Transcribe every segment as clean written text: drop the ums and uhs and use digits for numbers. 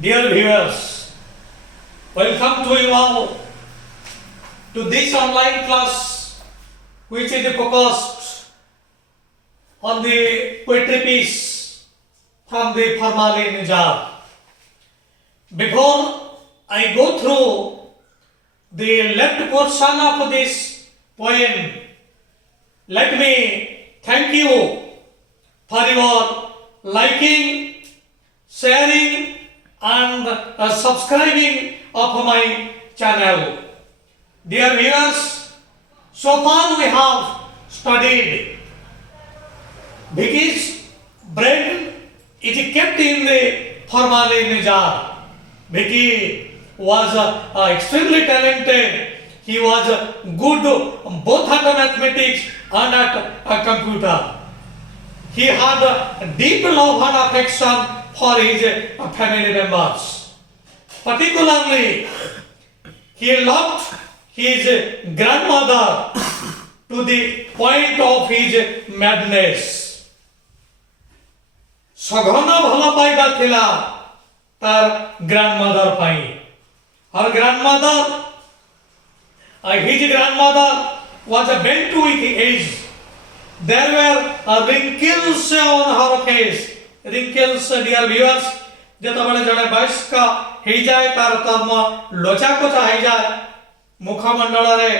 Dear viewers, welcome to you all to this online class which is focused on the poetry piece from the Farmali Nizar. Before I go through the left portion of this poem, let me thank you for your liking, sharing and subscribing of my channel. Dear viewers, so far we have studied Vicky's brain is kept in the formalin jar. Vicky was extremely talented. He was good both at mathematics and at computer. He had a deep love and affection for his family members. Particularly, he loved his grandmother to the point of his madness. सघन भल पाइबा थिला तार grandmother pi. Her grandmother, his grandmother was bent with age. There were wrinkles on her face. Wrinkles, dear viewers, जेतबेले जणे वयस्क हेइ जाय तार कर्म लोचा कोचा हेइ जाय मुखमंडल रे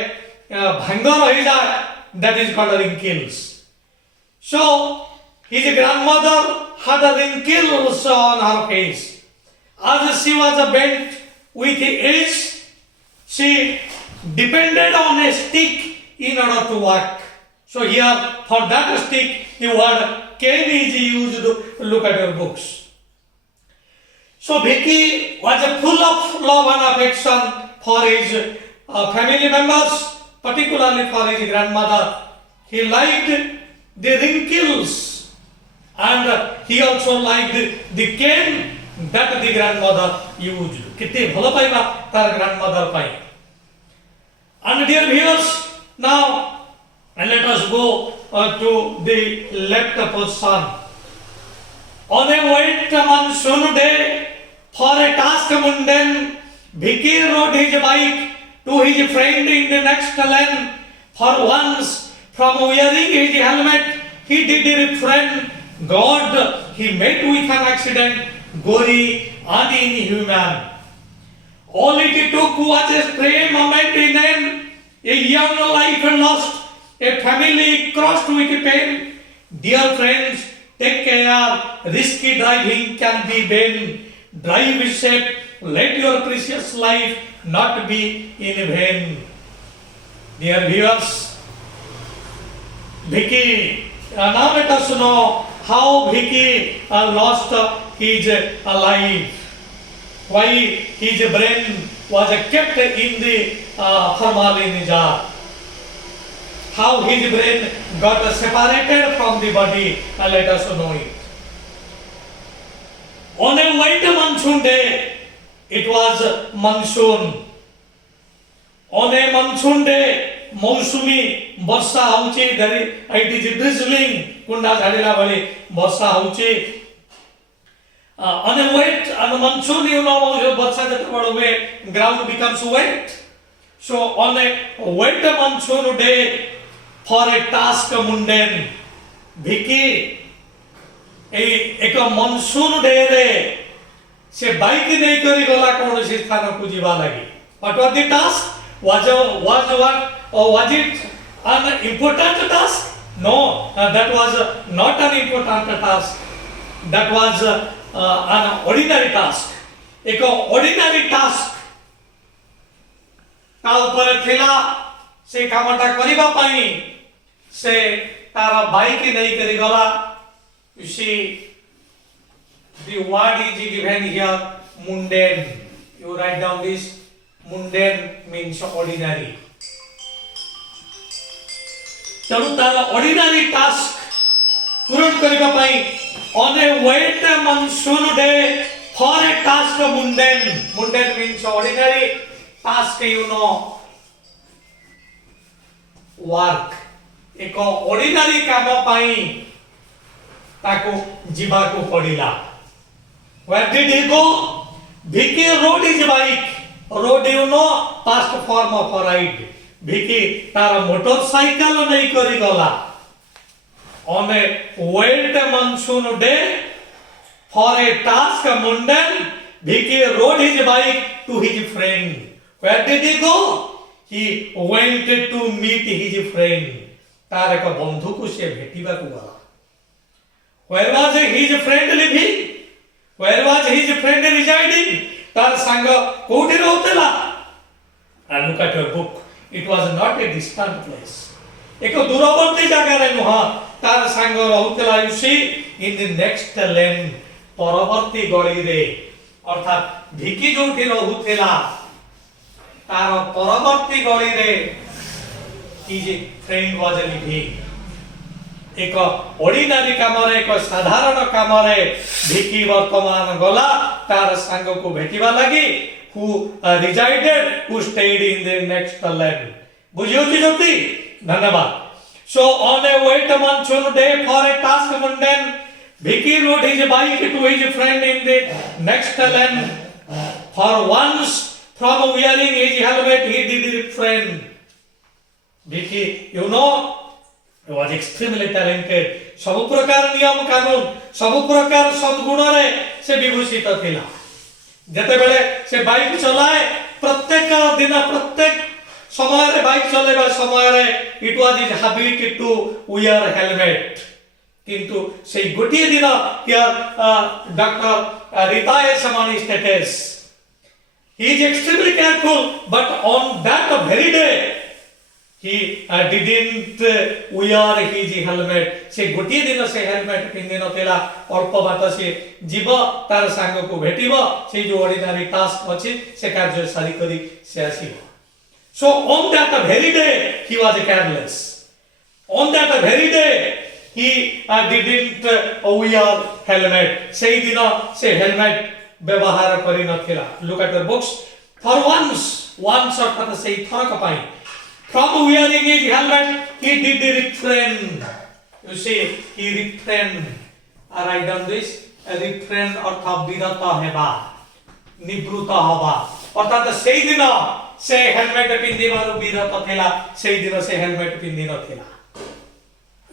भांगर हेइ जाय, that is called wrinkles. So his grandmother had wrinkles on her face. As she was bent with age, she depended on a stick in order to walk. So here, for that stick, the word cane is used. Look at your books. So Vicky was full of love and affection for his family members, particularly for his grandmother. He liked the wrinkles and he also liked the cane that the grandmother used. कितने भलो पाइबा तार grandmother pi. And dear viewers, now let us go to the left portion. On a wet monsoon day, for a task mundane, Vicky rode his bike to his friend in the next lane. For once, from wearing his helmet, he did refrain. God, he met with an accident, gory and inhuman. All it took was a stray moment in a young life lost, a family crossed with pain. Dear friends, take care, risky driving can be vain. Drive safe, let your precious life not be in vain. Dear viewers, Vicky, now let us know how Vicky lost his life. Why his brain was kept in the formalin jar. How his brain got separated from the body, let us know it. On a white monsoon day, it was monsoon. On a monsoon day, मौसुमी वर्षा होउची, it is drizzling, कुंडा झाडीला भली वर्षा होउची. On a wet and monsoon, you know, Varsha जतबड़ wet, ground becomes wet. So on a wet monsoon day, for a task mundane, Vicky एक monsoon day रे से bike नहीं करी गला कौन सी स्थान को जीवा लगी. What was the task? Was it an important task? No, that was not an important task. That was an ordinary task. एक ordinary task ता ऊपर थिला से कामटा करिबा पाई से तारा बाइक नहीं करी गला. You see, the word is given here, mundane. You write down this. Mundane means ordinary. तेणु तार ordinary task पूर्ण करिबा पाई on a wet monsoon day for a task mundane. Mundane means ordinary task, you know, work. एक ordinary काम पाई ताको जीवा को पड़िला. Where did he go? Vicky rode his bike. Rode, you know, past form of a ride. Vicky तार motorcycle नहीं करी गला. On a wet monsoon day, for a task mundane, Vicky rode his bike to his friend. Where did he go? He went to meet his friend. तार एक बंधु को से भेटिबा को गला. Where was his friend living? Where was his friend residing? तार संग कोठी रहउतला. And look at your book. It was not a distant place. एक दूरवर्ती जगह रे नुहा तार संग रहउतला. You see in the next lane परवर्ती गली रे अर्थात भिकी जोठी रहउतला तार परवर्ती गली रे his friend was living. एक ऑर्डिनरी कामरे एक साधारण कामरे भिकी वर्तमान गला तार संग को भेटिबा लागि who resided who stayed in the next land. बुझियो छी जति धन्यवाद. So on a wet monsoon day for a task mundane, Vicky rode his bike to his friend in the next land. For once from wearing his helmet he did refrain. Vicky, you know, he was extremely talented. सब प्रकार नियम कानून सब प्रकार सद्गुण रे से विभूषित थिला. जते बेले से बाइक चलाए प्रत्येक दिन प्रत्येक समय रे बाइक चलेबा समय रे it was his habit to wear helmet. किंतु से गोटिए दिन हियर डॉक्टर रिटायर समानी states. He is extremely careful, but on that very day he didn't wear his helmet. से गोटिए दिन से हेलमेट पिंधि नथिला. अल्प बात से जीव तार संग को भेटिबो से जो ऑर्डिनरी टास्क अछि से कार्य सारी करी से आसीबो. So on that very day he was careless. On that very day he didn't wear helmet. से दिन से हेलमेट व्यवहार करी नथिला. Look at the books. For once अर्थात से थरक पाई from wearing his helmet he did refrain. You see, he refrained. I write down this. Refrain अर्थात विरत हेबा निवृत्त हवा अर्थात सेही दिन से हेलमेट पिंधिबारु विरत थिला. सेही दिन से हेलमेट पिंधि नथिला.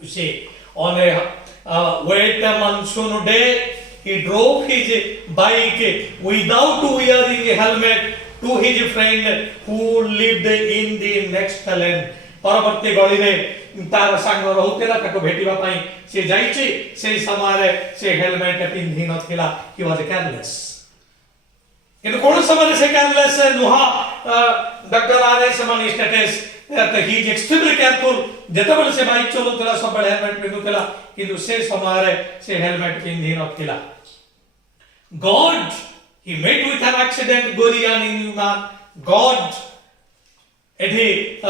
You see, on a wet monsoon day he drove his bike without wearing a helmet to his friend who lived in the next land. परवर्ती गली रे तार संग रहउतेला ताको भेटिबा पई से जाईची से समय रे से हेलमेट पिंधि नथिला. he was careless. किंतु कोन समय से careless नुहा डॉक्टर आरे समानी states that he is extremely careful. जेतबेले से बाइक चलउतेला सब हेलमेट पिंधुतेला किंतु से समय रे से हेलमेट पिंधि नथिला. God, he met with an accident Gorian in human. God एठी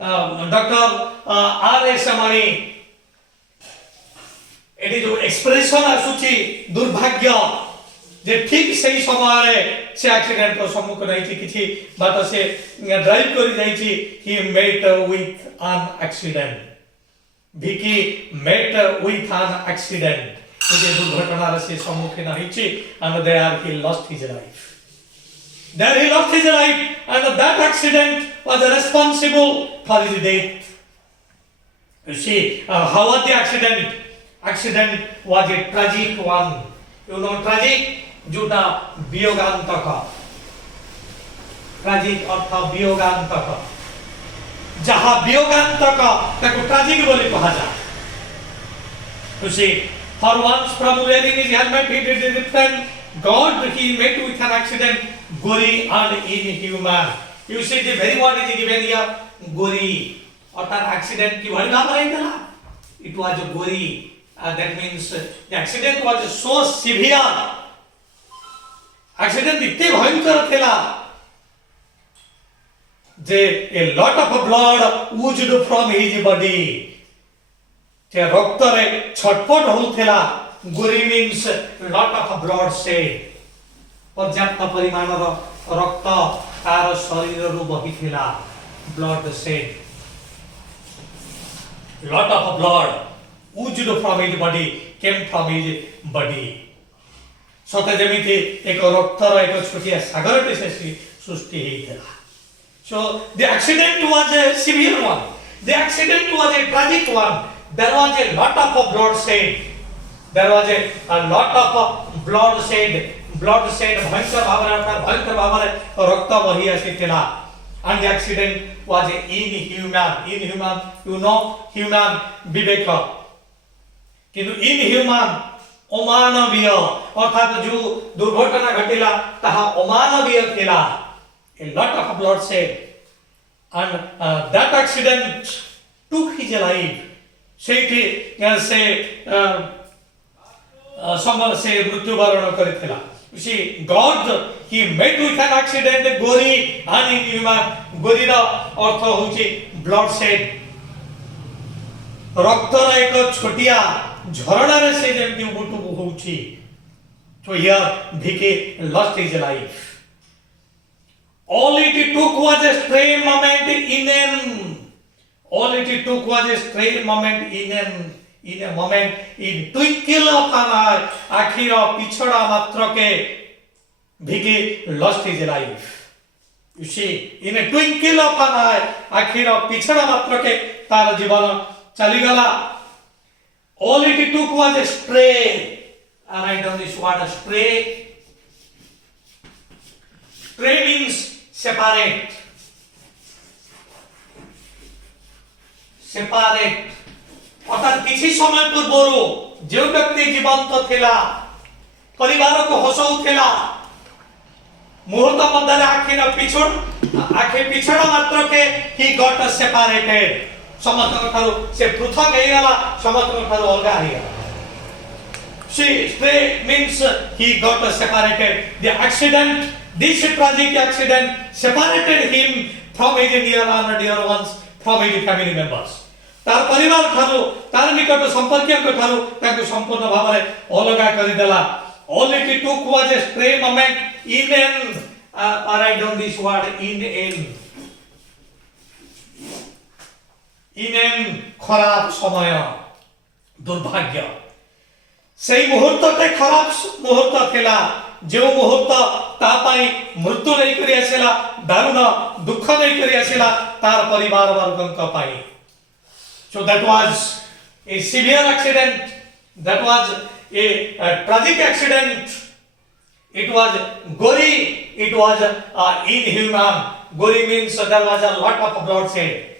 डॉक्टर आर समानी एठी जो एक्सप्रेशन आसुची दुर्भाग्य जे ठीक सही समय रे से एक्सीडेंट को सम्मुख नहीं थी किछि बात से ड्राइव करी जाईची. he met with an accident. Vicky met with an accident. जे दुर्घटना रे से सम्मुखीन होईची and there he lost his life. There he lost his life and that accident was responsible for his death. You see, how was the accident? Accident was a tragic one. You know tragic? जोटा वियोगांतक. tragic अर्थात वियोगांतक. जहां वियोगांतक ताको tragic बोली कहा जाए. You see, for once from wearing his helmet he did refrain. God he met with an accident gory and inhuman. You see the very word is given here gory. अर्थात accident की भली भाव रही it was gory. That means the accident was so severe. Accident इतने भयंकर थिला जे a lot of blood oozed from his body. जे रक्त रे छटपट होउथिला. गोरी means lot of blood shed. पर्याप्त परिमाण रक्त तार शरीर रु बहिथिला. blood shed. lot of blood oozed from his body, came from his body. सते जेमिति एक रक्तर एक छोटिया सागरटे से सृष्टि हेइथिला. So the accident was a severe one. The accident was a tragic one. There was a lot of bloodshed. There was a lot of bloodshed. भयंकर भावरे रक्त बही आसीथिला. And the accident was inhuman. Inhuman, you know, human विवेक. किंतु inhuman अमानवीय अर्थात जो दुर्घटना घटिला ताहा अमानवीय थिला. A lot of bloodshed, and that accident took his life. सेठी से समर से मृत्युवरण करिथिला. You see, God, he met with an accident, गोरी and inhuman. गोरी रा अर्थ होची bloodshed. रक्तर एक छोटिया झरणा रे से जेमति उबुटु होची. So here Bhike lost his life. All it took was a stray moment in an. All it took was a stray moment in a moment, in twinkle of an eye. आखिर पिछड़ा मात्र के Bhike lost his life. You see, in a twinkle of an eye, आखिर पिछड़ा मात्र के तार जीवन चली गला. All it took was a stray. And I know this word stray. Stray means separate. Separate. अर्थात किसी समय पूर्वरु जो व्यक्ति जीवंत थिला परिवार को हसौथिला मुहूर्त मध्य आखि पिछड़ा मात्र के ही गॉट सेपरेटेड. समस्त ठारू से पृथक हे गला. समस्त ठारू अलगा हे गला. Stray means he got separated. The accident, this tragic accident separated him from his near and dear ones, from his family members. तार परिवार ठारू तार निकट संपर्कियों को ठारू ताकु संपूर्ण भावरे अलगा करि देला. All it took was a stray moment in an write down this word in an खराब समय दुर्भाग्य. सेई मुहूर्तटे खराब मुहूर्त थिला. जो मुहूर्त ता पाई मृत्यु नहीं करी आसिला, दारुण दुख नहीं करी आसिला तार परिवार वर्गक पाई. So that was a severe accident. That was a tragic accident. It was gory. It was inhuman. Gory means there was a lot of bloodshed.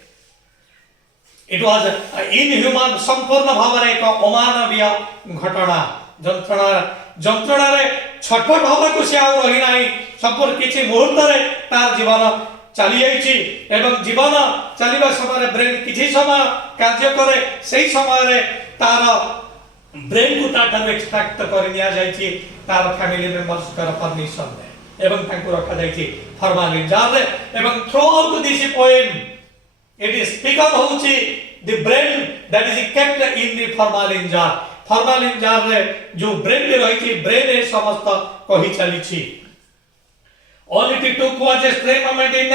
It was inhuman. संपूर्ण भावरे एक अमानवीय घटना. जंत्रणा रे छटपट होबा को से आ रही नाही. संपूर्ण किछि मुहूर्त रे तार जीवन चली जाइछि एवं जीवन चलिबा समय ब्रेन किछि समय कार्य करे. सेही समय रे तार ब्रेन को तार एक्सट्रैक्ट कर निया जाइछि तार फैमिली मेंबर्स कर परमिशन रे एवं तांको रखा जाइछि फॉर्मालिन जार रे. एवं through out this poem it is speaker होछि the brain that is kept in the formalin jar. formalin jar रे जो ब्रेन रे रहिछि ब्रेन ए समस्त कहि चलिछि. All it took was a stray moment in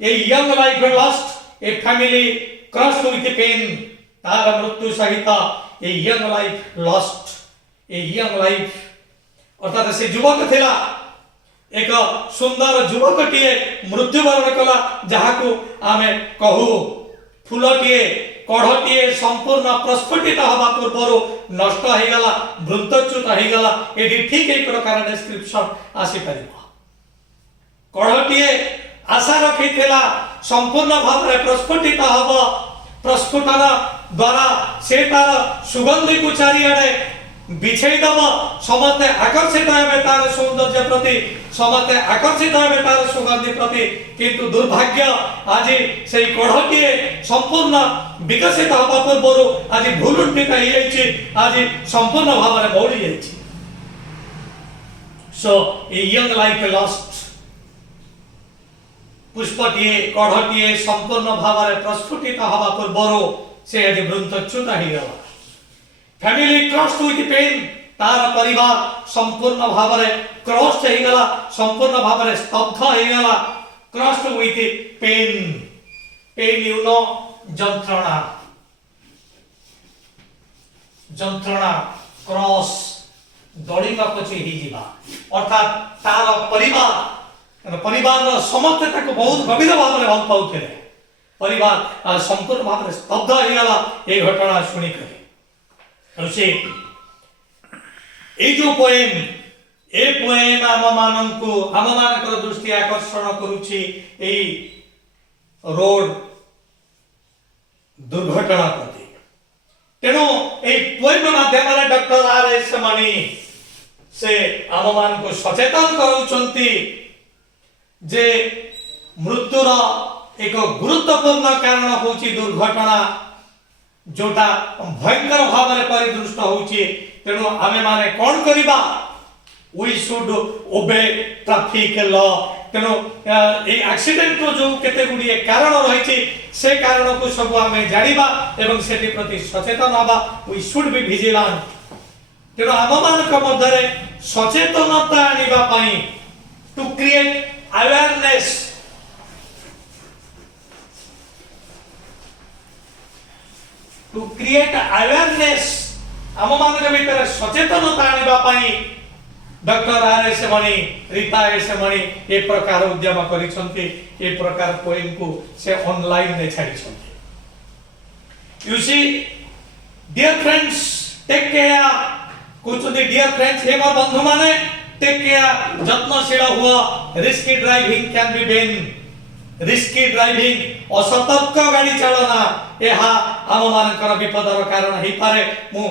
a young life lost, a family crushed with pain. तार मृत्यु सहित a young life lost, a young life. अर्थात से युवक थिला एक सुंदर युवकटिए मृत्युवरण कला जहाकू आमे कहू फूलटिए कढ़टिए संपूर्ण प्रस्फुटित हवा पूर्वरु नष्ट हो गला वृंतच्युत हो गला. एठी ठीक एक प्रकार डिस्क्रिप्शन आसी परिबा. कढ़टिए आशा रखिथिला संपूर्ण भाव रे प्रस्फुटित हवा. प्रस्फुटन द्वारा से तार सुगंधि को चारिआडे बिछेई दब. समते आकर्षित हेबे तार सौंदर्य प्रति, समते आकर्षित हेबे तार सुगंधि प्रति. किंतु दुर्भाग्य आज सेई कढ़टिए संपूर्ण विकसित हवा पूर्वरु आज भूलुंठित हो जाइछि. आज संपूर्ण भाव रे मौली जाइछि. सो ए यंग लाइफ लॉस्ट. पुष्पटिए कढ़टिए संपूर्ण भाव रे प्रस्फुटित हवा पूर्वरु से आज वृंतच्युत हो गला. Family crushed with pain. तार परिवार संपूर्ण भाव रे क्रस्ट हो गला, संपूर्ण भाव रे स्तब्ध हो गला. Crushed with pain. Pain you know जंत्रणा. जंत्रणा क्रॉस दौड़ा पछे अर्थात तार परिवार समस्ते बहुत गभीर भाव में भल पाते परिवार संपूर्ण भाव में स्तब्ध हो गला ये घटना शुणिक जो पोएम ए पोएम आम मान दृष्टि आकर्षण करुछि रोड दुर्घटना प्रति तेणु ए पोएम माध्यम डॉक्टर आर.एस. मणि से आम मान को सचेतन कराउछंती जे मृत्युर एक गुरुत्वपूर्ण कारण होची दुर्घटना जोटा भयंकर भाव में परिदृष्ट होची तेणु आमे माने कोन करिबा we should obey traffic law तेणु ए एक्सीडेंट रो जो केते गुडी कारण रहिछि से कारण को सब आमे जानिबा एवं सेति प्रति सचेतन हबा वी शुड बी विजिलेंट तेणु आम मान मध्य सचेतनता आनिबा पई टू क्रिएट अवेयरनेस आम मान भीतर सचेतनता आनिबा पई डॉक्टर आर.एस. मणि रीता एस. मणि ए प्रकार उद्यम करिसंती ए प्रकार पोएम को से ऑनलाइन ने छाडिसंती you see dear friends take care कुछ डियर फ्रेंड्स हे मोर बंधु माने टेक केयर जत्नशील हुआ risky driving can be bane risky driving असतर्क गाड़ी चालना एहा आम मानकर विपदर कारण हे पारे मु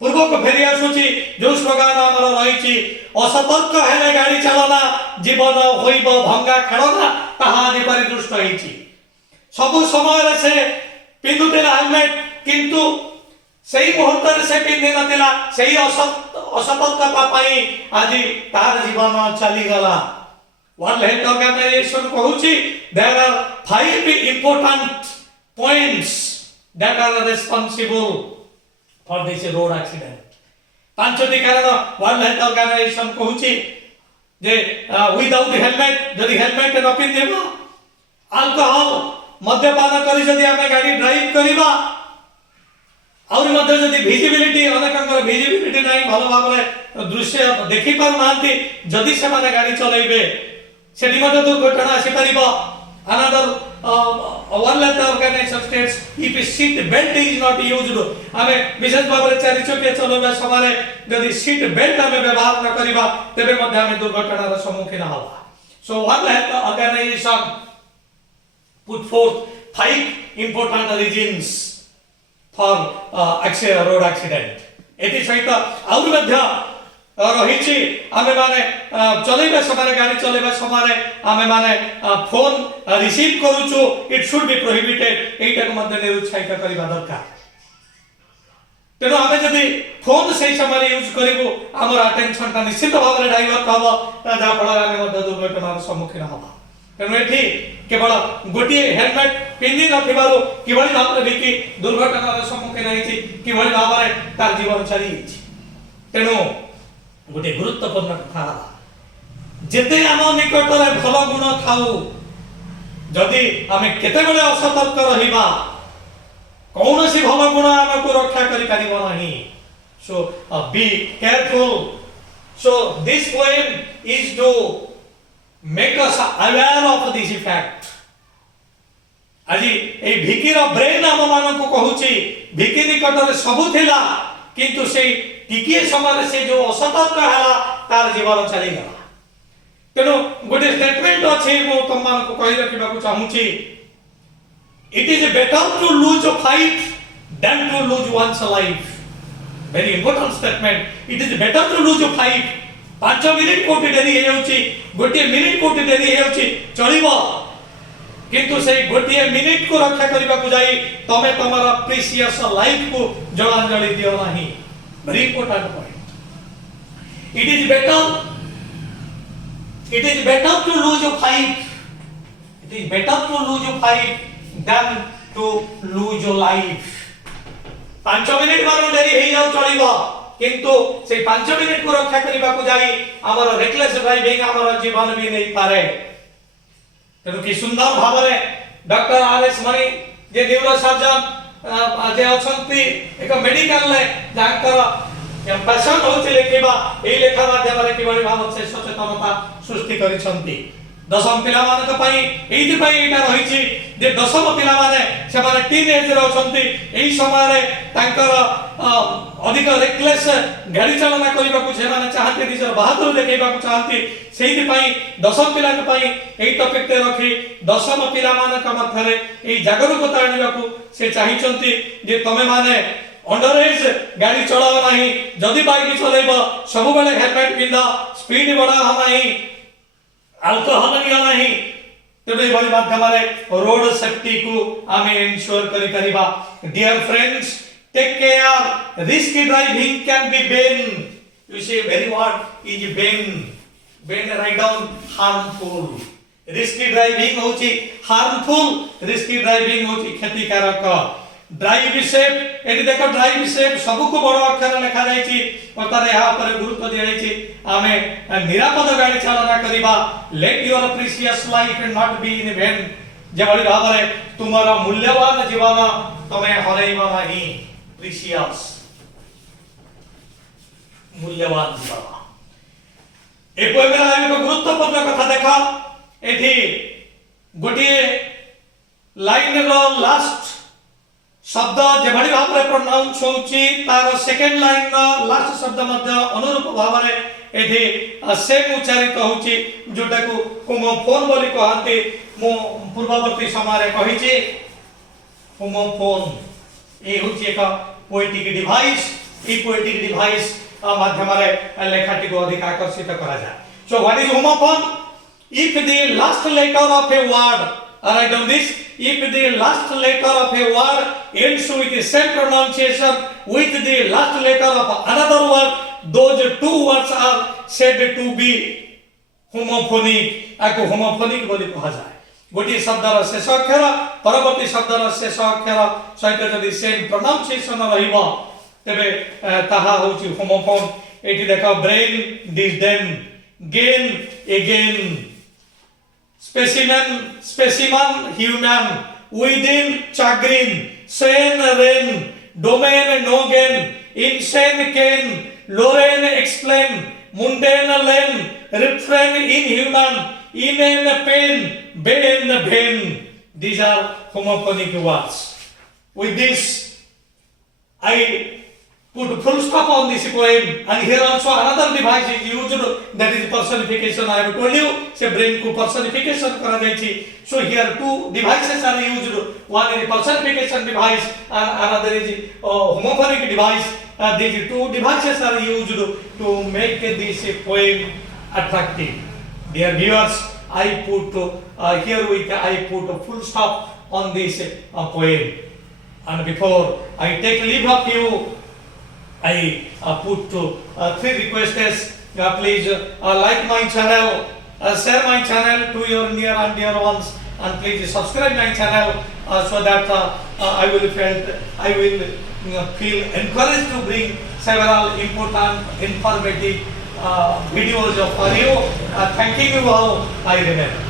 पूर्व को फेरी आसुची जो स्लोगान हमर रहिची असतर्क हेले गाड़ी चालना जीवन होइब भंगा खेलना ताहा जे परिदृष्ट होइची सब समय रे से पिंदुतेला हेलमेट किंतु सही मुहूर्त रे से पिंदे नतेला सही असतर्कता पई आज तार जीवन चली गला वर्ल्ड हेल्थ ऑर्गेनाइजेशन कहूची there are 5 important points that are responsible for this road accident पांचटी कारण वर्ल्ड हेल्थ ऑर्गेनाइजेशन कहूची जे विदाउट हेलमेट जदि हेलमेट न पिंदेबा अल्कोहल मद्यपान करी जदि हमें गाड़ी ड्राइव करिबा और मध्य जदि विजिबिलिटी अनेकंकर विजिबिलिटी नाही भलो भाव रे दृश्य देखि पार नांती जदि से माने गाड़ी चलाइबे सेठी मध्य दुर्घटना आसी परिबा another world health organization states if seat belt is not used हमें विशेष भाव रे चारि चक्के चलाबा समय यदि सीट बेल्ट हमें व्यवहार न करिबा तबे मध्य हमें दुर्घटना रा सम्मुखीन हबा so world health organization put forth 5 important reasons for road accident एति सहित और मध्य रहिछि आमे माने चलेबा समय गाड़ी चलेबा समय आमे माने फोन रिसीव करूछु इट शुड बी प्रोहिबिटेड एटा को मध्य निरुत्साहित करिबा दरकार तेनो आमे जदि फोन सही समय यूज करिबो हमर अटेंशन ता निश्चित भाव रे डाइवर्ट हबो जा फल आमे मध्य दुर्घटनार सम्मुखीन हबा तेनो एठी केवल गोटी हेलमेट पिन्नी नथिबारो किबळी भाव रे बिकी दुर्घटनार सम्मुखीन होइछि किबळी भाव रे तार जीवन चली तेनो गोटे गुरुत्वपूर्ण कथा जेते आम निकट रे भल गुण थाउ जदि आमे केते बेले असतर्क रहिबा कौनसी भल गुण हमको रक्षा करि परिबो नाही so be careful so this poem is to make us aware of this effect आजि ए भिकी रो ब्रेन आम मान को कहूची भिकी निकट रे सब थिला किंतु से टिकिए समय से जो असतर्क हला तार जीवन चली गला तेनो गोटे स्टेटमेंट अछि मो तुम मान को कहि रखिबा को चाहूची it is better to lose a fight than to lose one's life very important statement it is better to lose a fight 5 minute कोटी डेरी हे होची गोटे मिनिट कोटी डेरी हे होची चलिबो किंतु से गोटे मिनिट को रक्षा करबा को जाई तमे तमरा प्रीशियस लाइफ को जलांजलि दियो नाही very important point it is better to lose a fight it is better to lose a fight than to lose your life 5 minute मारो डेरी हे जाउ चलिबो किंतु से 5 मिनिट को रक्षा करबा को जाई हमर रेकलेस ड्राइविंग हमर जीवन भी नहीं पारे तेनु कि सुंदर भाव रे डॉक्टर आर.एस. मणि जे न्यूरो सर्जन जे अछंती एक मेडिकल ले जाकर पैशन होची लेखिबा एई लेखा माध्यम रे किबळी भाव से सचेतनता सृष्टि करिसंती दशम पिला मानक पई एइति पई एटा रहिछि जे दशम पिला माने से माने टीन एज रे अछंती एई समय रे तांकर अधिक रेकलेस गाड़ी चालना करिबा को से माने चाहते निजर बहादुर देखेबा को चाहती सेइति पई दशम पिला के पई एई टॉपिक ते रखी दशम पिला मानक मध्य रे एई जागरूकता आनिबा को से चाहिचंती जे तमे माने अंडर एज गाड़ी चलाओ नहीं जदि बाइक चलेबो सब बेले हेलमेट पिंदा स्पीड बढ़ा नहीं अल्कोहल निया नहीं तेबे बड़ी माध्यम रे रोड सेफ्टी को आमे इंश्योर करि परिबा dear friends take care risky driving can be bane you say very word is bane write down harmful risky driving होची हार्मफुल रिस्की ड्राइविंग होची क्षतिकारक ड्राइव सेफ एटी देखो ड्राइव सेफ सब को बड़ अक्षर लिखा जायछि अर्थात यहा पर गुरुत्व दिया जायछि आमे निरापद गाड़ी चालना करिबा let your precious life not be in vain जेबळी भाबरे तुमरा मूल्यवान जीवन तमे हरैबा नाही प्रीशियस मूल्यवान जीवन ए पयमेला एक गुरुत्वपूर्ण कथा देखा एठी गोटे लाइन रो लास्ट शब्द जेभली भाव रे प्रोनाउंस होची तार सेकंड लाइन नो लास्ट शब्द मध्य अनुरूप भाव रे एठी सेम उच्चारित होची जोटा को होमोफोन बोली कहते मो पूर्ववर्ती समय रे कहिची होमोफोन ए होची एक पोएटिक डिवाइस ई पोएटिक डिवाइस माध्यम रे लेखाटी को अधिक आकर्षित करा जाय so what is homophone if the last letter of a word write down this if the last letter of a word ends with the same pronunciation with the last letter of another word those two words are said to be homophonic ako homophonic बोली कहा जाय गोटी शब्दर शेष अक्षर परवर्ती शब्दर शेष अक्षर सहित जदि सेम प्रोनाउंसिएशन रहिबो तबे ताहा होची होमोफोन एटी देखो brain this then gain again specimen human within chagrin sen rain domain nogen insane ken loren explain mundane len refrain inhuman inen pain ben ben these are homophonic words with this I put full stop on this poem and here also another device is used that is personification I have told you say brain को personification करा जायछि so here two devices are used one is personification device and another is homophonic device these two devices are used to make this poem attractive dear viewers I put here with I put a full stop on this poem and before I take leave of you I put three requests. Please like my channel, share my channel to your near and dear ones, and please subscribe my channel so that I will feel encouraged to bring several important, informative videos for you. Thanking you all. I remember.